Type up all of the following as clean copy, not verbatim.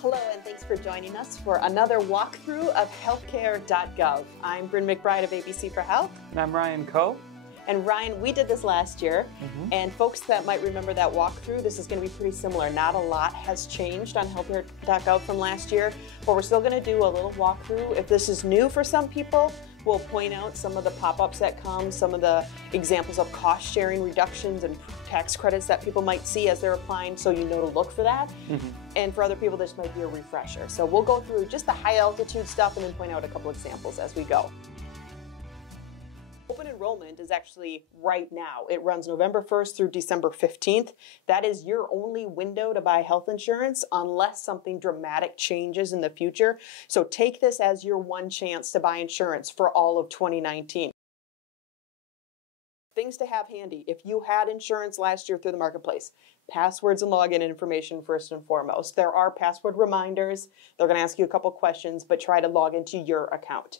Hello, and thanks for joining us for another walkthrough of HealthCare.Gov. I'm Bryn McBride of ABC for Health. And I'm Ryan Coe. And Ryan, we did this last year, and folks that might remember that walkthrough, this is going to be pretty similar. Not a lot has changed on HealthCare.Gov from last year, but we're still going to do a little walkthrough. If this is new for some people, we'll point out some of the pop-ups that come, some of the examples of cost-sharing reductions and tax credits that people might see as they're applying, so you know to look for that. And for other people, this might be a refresher. So we'll go through just the high-altitude stuff and then point out a couple examples as we go. Open enrollment is actually right now. It runs November 1st through December 15th. That is your only window to buy health insurance unless something dramatic changes in the future. So take this as your one chance to buy insurance for all of 2019. Things to have handy. If you had insurance last year through the marketplace, passwords and login information first and foremost. There are password reminders. They're going to ask you a couple questions, but try to log into your account.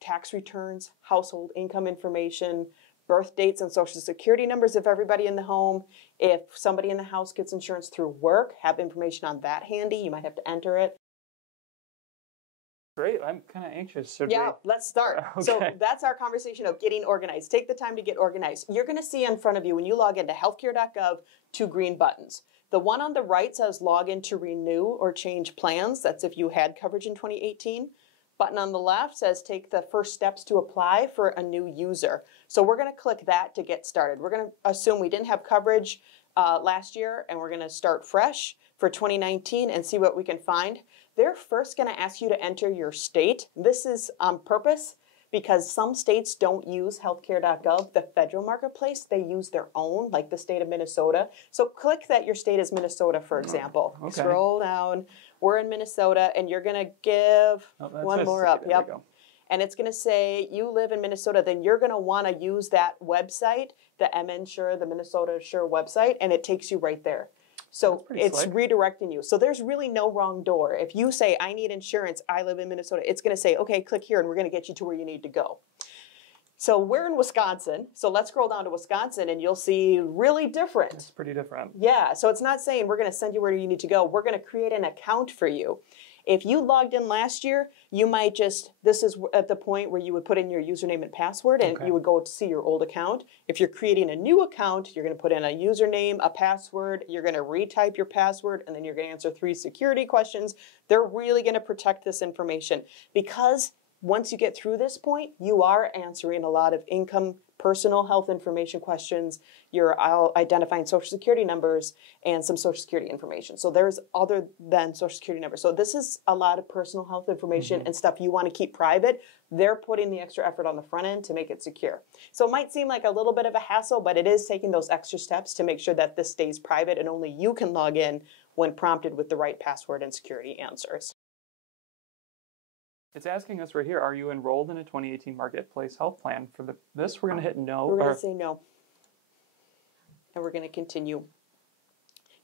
Tax returns, household income information, birth dates and social security numbers of everybody in the home. If somebody in the house gets insurance through work, have information on that handy. You might have to enter it. Great, I'm kind of anxious. Let's start. Okay. So that's our conversation of getting organized. Take the time to get organized. You're going to see in front of you when you log into HealthCare.Gov 2 green buttons. The one on the right says log in to renew or change plans. That's if you had coverage in 2018. Button on the left says take the first steps to apply for a new user. So we're going to click that to get started. We're going to assume we didn't have coverage last year, and we're going to start fresh for 2019 and see what we can find. They're first going to ask you to enter your state. This is on purpose because some states don't use HealthCare.Gov, the federal marketplace. They use their own, like the state of Minnesota. So click that your state is Minnesota, for example. Okay. Scroll down. We're in Minnesota, and you're going to give one more up. There we go. And it's going to say you live in Minnesota. Then you're going to want to use that website, the MNsure, the Minnesota Sure website, and it takes you right there. So it's redirecting you. So there's really no wrong door. If you say, I need insurance, I live in Minnesota, it's going to say, okay, click here, and we're going to get you to where you need to go. So we're in Wisconsin. So let's scroll down to Wisconsin, and you'll see really different. It's pretty different. Yeah, so it's not saying we're going to send you where you need to go. We're going to create an account for you. If you logged in last year, you might this is at the point where you would put in your username and password, and you would go to see your old account. If you're creating a new account, you're going to put in a username, a password, you're going to retype your password, and then you're going to answer 3 security questions. They're really going to protect this information because once you get through this point, you are answering a lot of income, personal health information questions. You're identifying social security numbers and some social security information. So there's other than social security numbers. So this is a lot of personal health information and stuff you want to keep private. They're putting the extra effort on the front end to make it secure. So it might seem like a little bit of a hassle, but it is taking those extra steps to make sure that this stays private and only you can log in when prompted with the right password and security answers. It's asking us right here, are you enrolled in a 2018 Marketplace health plan? For this, we're going to hit no. We're going to say no. And we're going to continue.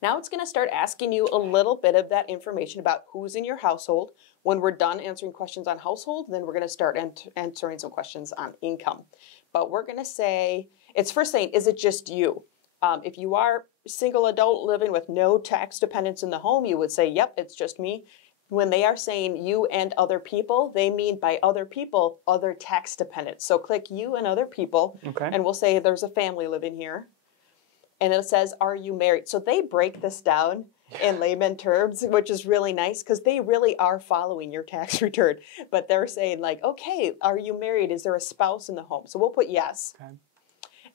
Now it's going to start asking you a little bit of that information about who's in your household. When we're done answering questions on household, then we're going to start answering some questions on income. But we're going to say, it's first saying, is it just you? If you are a single adult living with no tax dependents in the home, you would say, yep, it's just me. When they are saying you and other people, they mean by other people, other tax dependents. So click you and other people, and we'll say there's a family living here. And it says, are you married? So they break this down in layman terms, which is really nice because they really are following your tax return. But they're saying like, okay, are you married? Is there a spouse in the home? So we'll put yes. Okay.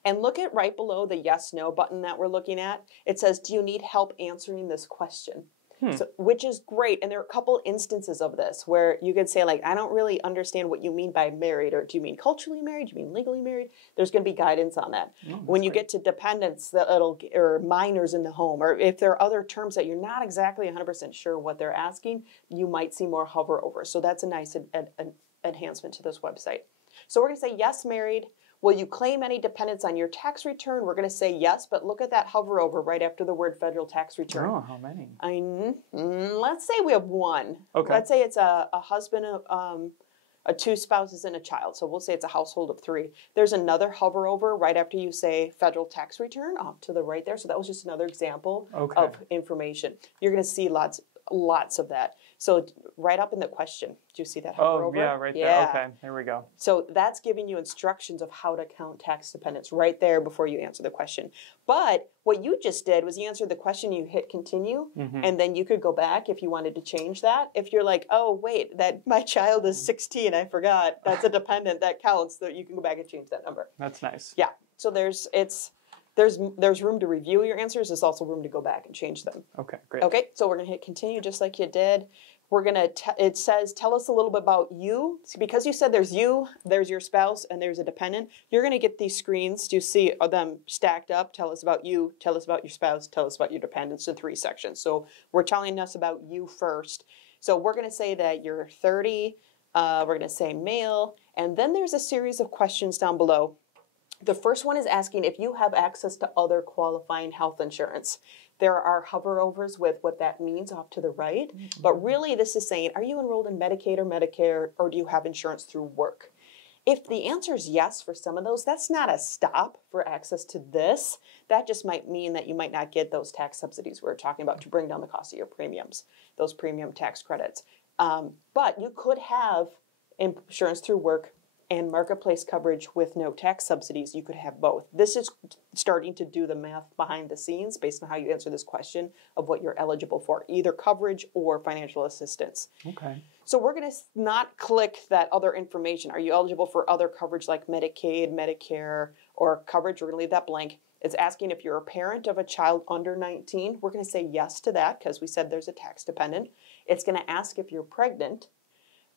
And look at right below the yes, no button that we're looking at. It says, do you need help answering this question? So, which is great. And there are a couple instances of this where you could say, like, I don't really understand what you mean by married, or do you mean culturally married? Do you mean legally married? There's going to be guidance on that. When you get to dependents or minors in the home, or if there are other terms that you're not exactly 100% sure what they're asking, you might see more hover over. So that's a nice enhancement to this website. So we're going to say, yes, married. Will you claim any dependents on your tax return? We're going to say yes, but look at that hover over right after the word federal tax return. Oh, how many? Let's say we have one. Okay. Let's say it's a husband, 2 spouses, and a child. So we'll say it's a household of 3. There's another hover over right after you say federal tax return off to the right there. So that was just another example of information. You're going to see lots lots of that. So right up in the question, do you see that hover over? Yeah, right there. Yeah. Okay, there we go. So that's giving you instructions of how to count tax dependents right there before you answer the question. But what you just did was you answered the question, you hit continue, and then you could go back if you wanted to change that. If you're like, oh, wait, that my child is 16, I forgot. That's a dependent, that counts. So you can go back and change that number. That's nice. Yeah. So there's room to review your answers. There's also room to go back and change them. Okay, great. Okay, so we're going to hit continue just like you did. We're going to, it says, tell us a little bit about you. So because you said there's you, there's your spouse, and there's a dependent, you're going to get these screens. Do you see them stacked up? Tell us about you, tell us about your spouse, tell us about your dependents in 3 sections. So we're telling us about you first. So we're going to say that you're 30, we're going to say male, and then there's a series of questions down below. The first one is asking if you have access to other qualifying health insurance. There are hoverovers with what that means off to the right, but really this is saying, are you enrolled in Medicaid or Medicare, or do you have insurance through work? If the answer is yes for some of those, that's not a stop for access to this. That just might mean that you might not get those tax subsidies we're talking about to bring down the cost of your premiums, those premium tax credits. But you could have insurance through work and marketplace coverage with no tax subsidies. You could have both. This is starting to do the math behind the scenes based on how you answer this question of what you're eligible for, either coverage or financial assistance. Okay. So we're going to not click that other information. Are you eligible for other coverage like Medicaid, Medicare, or coverage? We're going to leave that blank. It's asking if you're a parent of a child under 19. We're going to say yes to that because we said there's a tax dependent. It's going to ask if you're pregnant.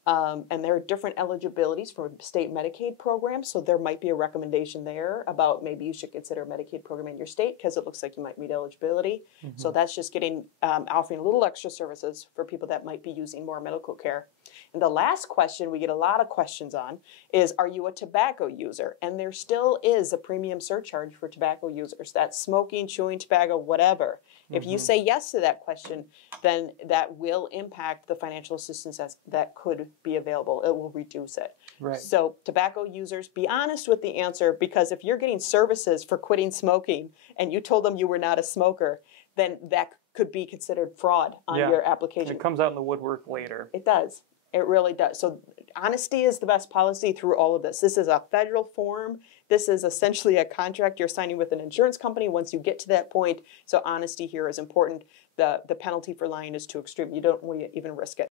And there are different eligibilities for state Medicaid programs, so there might be a recommendation there about maybe you should consider a Medicaid program in your state because it looks like you might meet eligibility. So that's just getting offering a little extra services for people that might be using more medical care. And the last question we get a lot of questions on is, are you a tobacco user? And there still is a premium surcharge for tobacco users. That's smoking, chewing tobacco, whatever. If you say yes to that question, then that will impact the financial assistance that could be available. It will reduce it. Right. So tobacco users, be honest with the answer, because if you're getting services for quitting smoking and you told them you were not a smoker, then that could be considered fraud on your application. It comes out in the woodwork later. It does. It really does. So honesty is the best policy through all of this. This is a federal form. This is essentially a contract you're signing with an insurance company once you get to that point. So honesty here is important. The penalty for lying is too extreme. You don't want to even risk it.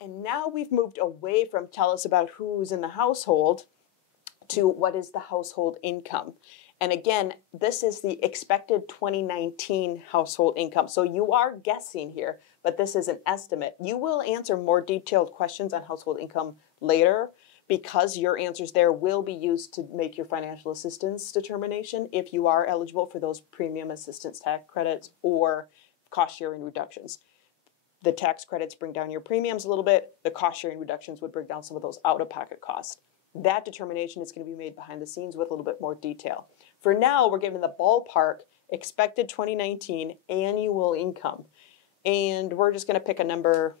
And now we've moved away from tell us about who's in the household to what is the household income. And again, this is the expected 2019 household income. So you are guessing here, but this is an estimate. You will answer more detailed questions on household income later because your answers there will be used to make your financial assistance determination if you are eligible for those premium assistance tax credits or cost sharing reductions. The tax credits bring down your premiums a little bit. The cost sharing reductions would bring down some of those out-of-pocket costs. That determination is going to be made behind the scenes with a little bit more detail. For now, we're given the ballpark expected 2019 annual income. And we're just going to pick a number,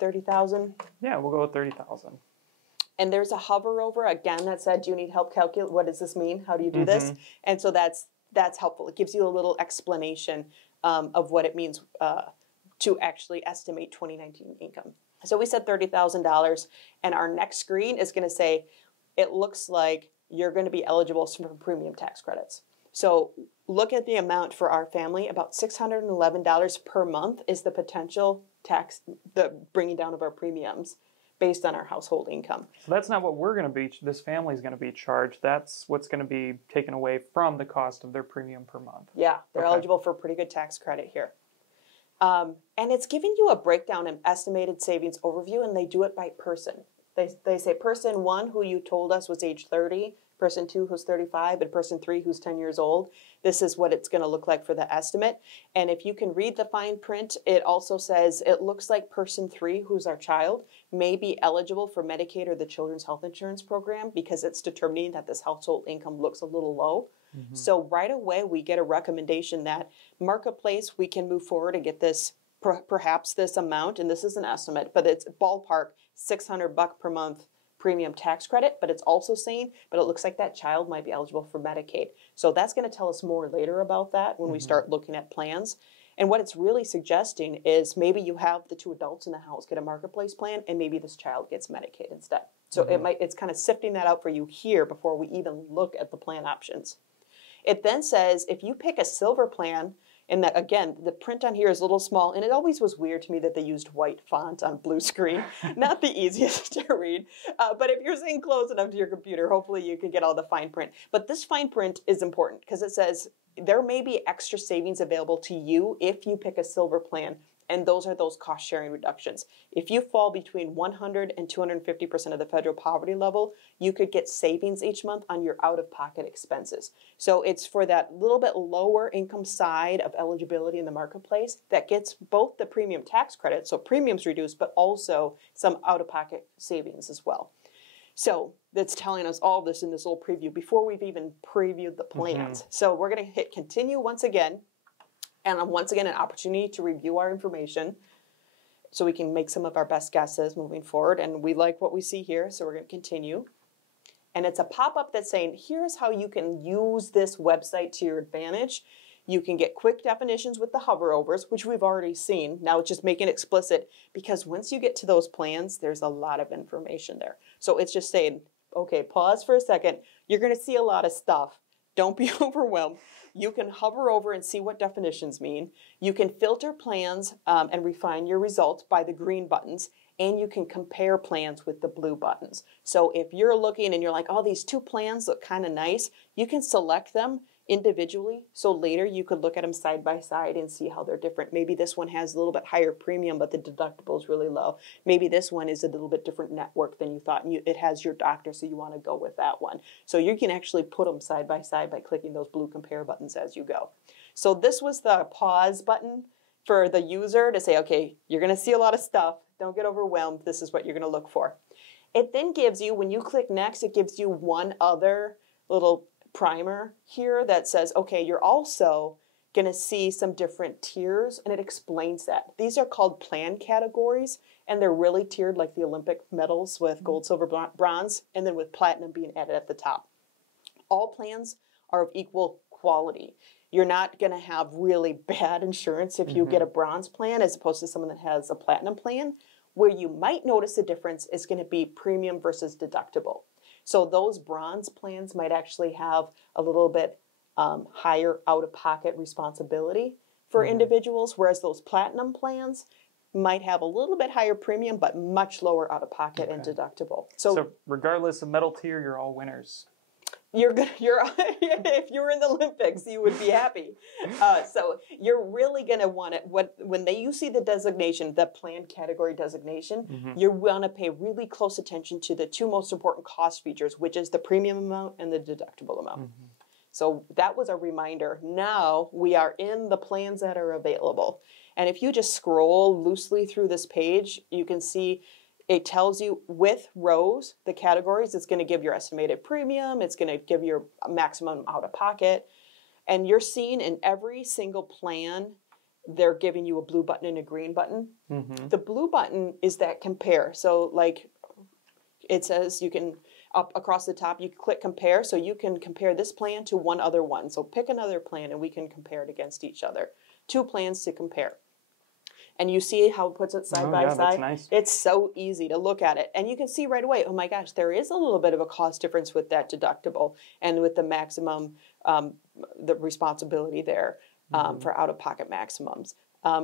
30,000. Yeah, we'll go with 30,000. And there's a hover over, again, that said, do you need help calculate? What does this mean? How do you do this? And so that's helpful. It gives you a little explanation of what it means to actually estimate 2019 income. So we said $30,000, and our next screen is going to say, it looks like you're going to be eligible for premium tax credits. So look at the amount for our family. About $611 per month is the potential tax, the bringing down of our premiums based on our household income. So that's not what we're going to be, this family's going to be charged. That's what's going to be taken away from the cost of their premium per month. Yeah, they're eligible for a pretty good tax credit here. And it's giving you a breakdown and estimated savings overview, and they do it by person. They say person 1, who you told us was age 30, person 2, who's 35, and person 3, who's 10 years old. This is what it's going to look like for the estimate. And if you can read the fine print, it also says it looks like person 3, who's our child, may be eligible for Medicaid or the Children's Health Insurance Program because it's determining that this household income looks a little low. So right away, we get a recommendation that Marketplace, we can move forward and get this, perhaps this amount, and this is an estimate, but it's ballpark $600 per month premium tax credit, but it's also saying, but it looks like that child might be eligible for Medicaid. So that's going to tell us more later about that when we start looking at plans. And what it's really suggesting is maybe you have the two adults in the house get a Marketplace plan, and maybe this child gets Medicaid instead. So it's kind of sifting that out for you here before we even look at the plan options. It then says if you pick a silver plan, and that, again, the print on here is a little small, and it always was weird to me that they used white font on blue screen. Not the easiest to read, but if you're sitting close enough to your computer, hopefully you can get all the fine print. But this fine print is important because it says there may be extra savings available to you if you pick a silver plan, and those are those cost-sharing reductions. If you fall between 100 and 250% of the federal poverty level, you could get savings each month on your out-of-pocket expenses. So it's for that little bit lower income side of eligibility in the Marketplace that gets both the premium tax credit, so premiums reduced, but also some out-of-pocket savings as well. So that's telling us all this in this little preview before we've even previewed the plans. So we're going to hit continue once again. And once again, an opportunity to review our information so we can make some of our best guesses moving forward. And we like what we see here, so we're going to continue. And it's a pop-up that's saying, here's how you can use this website to your advantage. You can get quick definitions with the hover-overs, which we've already seen. Now it's just making it explicit because once you get to those plans, there's a lot of information there. So it's just saying, okay, pause for a second. You're going to see a lot of stuff. Don't be overwhelmed. You can hover over and see what definitions mean. You can filter plans and refine your results by the green buttons, and you can compare plans with the blue buttons. So if you're looking and you're like, oh, these two plans look kind of nice, you can select them individually. So later you could look at them side by side and see how they're different. Maybe this one has a little bit higher premium, but the deductible is really low. Maybe this one is a little bit different network than you thought, and it has your doctor, so you want to go with that one. So you can actually put them side by side by clicking those blue compare buttons as you go. So this was the pause button for the user to say, okay, you're going to see a lot of stuff. Don't get overwhelmed. This is what you're going to look for. It then gives you, when you click next, it gives you one other little primer here that says, okay, you're also going to see some different tiers, and it explains that. These are called plan categories, and they're really tiered like the Olympic medals with gold, silver, bronze, and then with platinum being added at the top. All plans are of equal quality. You're not going to have really bad insurance if you get a bronze plan as opposed to someone that has a platinum plan. Where you might notice a difference is going to be premium versus deductible. So those bronze plans might actually have a little bit higher out-of-pocket responsibility for individuals, whereas those platinum plans might have a little bit higher premium, but much lower out-of-pocket and deductible. So regardless of medal tier, you're all winners. You're if you were in the Olympics, you would be happy. So you're really going to want it when you see the designation, the plan category designation. You want to pay really close attention to the two most important cost features, which is the premium amount and the deductible amount. So that was a reminder. Now we are in the plans that are available, and if you just scroll loosely through this page, you can see. It tells you with rows, the categories, it's going to give your estimated premium, it's going to give your maximum out of pocket, and you're seeing in every single plan, they're giving you a blue button and a green button. The blue button is that compare. So like it says you can, up across the top, you click compare, so you can compare this plan to one other one. So pick another plan and we can compare it against each other. Two plans to compare. And you see how it puts it side by side? That's nice. It's so easy to look at it. And you can see right away, oh my gosh, there is a little bit of a cost difference with that deductible and with the maximum, the responsibility there for out-of-pocket maximums.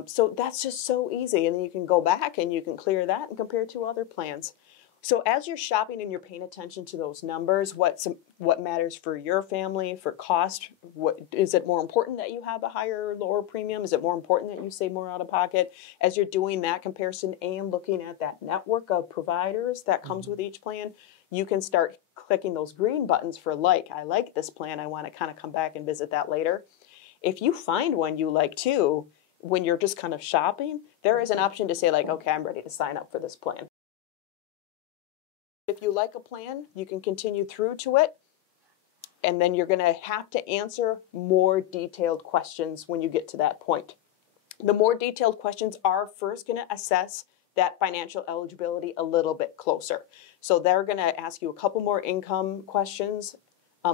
So that's just so easy. And then you can go back and you can clear that and compare to other plans. So as you're shopping and you're paying attention to those numbers, what matters for your family, for cost, is it more important that you have a higher or lower premium? Is it more important that you save more out of pocket? As you're doing that comparison and looking at that network of providers that comes with each plan, you can start clicking those green buttons for I like this plan, I want to kind of come back and visit that later. If you find one you like too, when you're just kind of shopping, there is an option to say like, okay, I'm ready to sign up for this plan. If you like a plan, you can continue through to it, and then you're going to have to answer more detailed questions when you get to that point. The more detailed questions are first going to assess that financial eligibility a little bit closer. So they're going to ask you a couple more income questions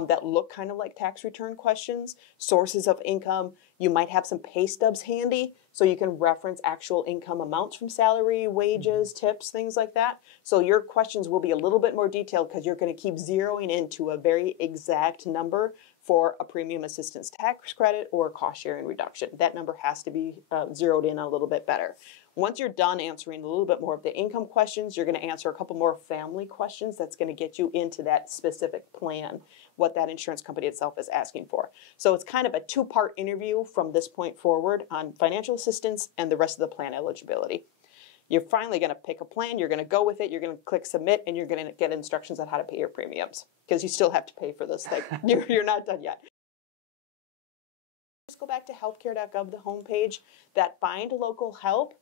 that look kind of like tax return questions, sources of income. You might have some pay stubs handy so you can reference actual income amounts from salary, wages, tips, things like that. So your questions will be a little bit more detailed because you're going to keep zeroing into a very exact number for a premium assistance tax credit or a cost sharing reduction. That number has to be zeroed in a little bit better. Once you're done answering a little bit more of the income questions, you're going to answer a couple more family questions that's going to get you into that specific plan, what that insurance company itself is asking for. So it's kind of a two-part interview from this point forward on financial assistance and the rest of the plan eligibility. You're finally going to pick a plan, you're going to go with it, you're going to click submit, and you're going to get instructions on how to pay your premiums because you still have to pay for this thing. You're not done yet. Just go back to HealthCare.Gov, the homepage, that Find Local Help.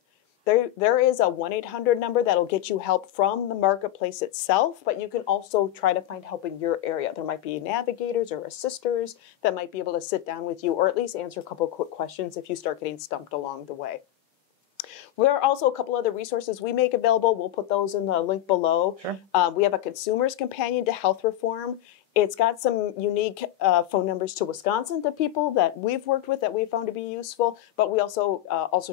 There is a 1-800 number that'll get you help from the marketplace itself, but you can also try to find help in your area. There might be navigators or assisters that might be able to sit down with you or at least answer a couple of quick questions if you start getting stumped along the way. There are also a couple other resources we make available. We'll put those in the link below. Sure. We have a Consumer's Companion to Health Reform. It's got some unique phone numbers to Wisconsin to people that we've worked with that we found to be useful, but we also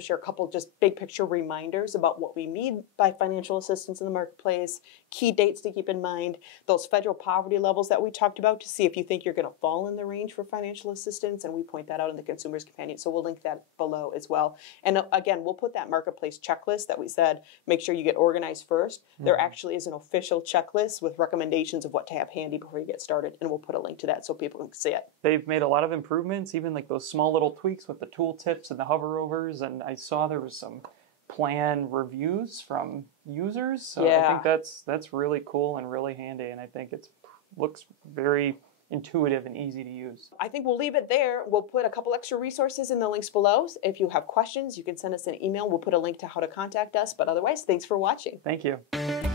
share a couple just big picture reminders about what we mean by financial assistance in the marketplace, key dates to keep in mind, those federal poverty levels that we talked about to see if you think you're going to fall in the range for financial assistance, and we point that out in the Consumer's Companion, so we'll link that below as well. And again, we'll put that marketplace checklist that we said, make sure you get organized first. There actually is an official checklist with recommendations of what to have handy before you get started, and we'll put a link to that so people can see it. They've made a lot of improvements, even like those small little tweaks with the tool tips and the hoverovers, and I saw there was some plan reviews from users, so Yeah. I think that's really cool and really handy, and I think it looks very intuitive and easy to use. I think we'll leave it there. We'll put a couple extra resources in the links below. If you have questions, you can send us an email. We'll put a link to how to contact us, but otherwise, thanks for watching. Thank you.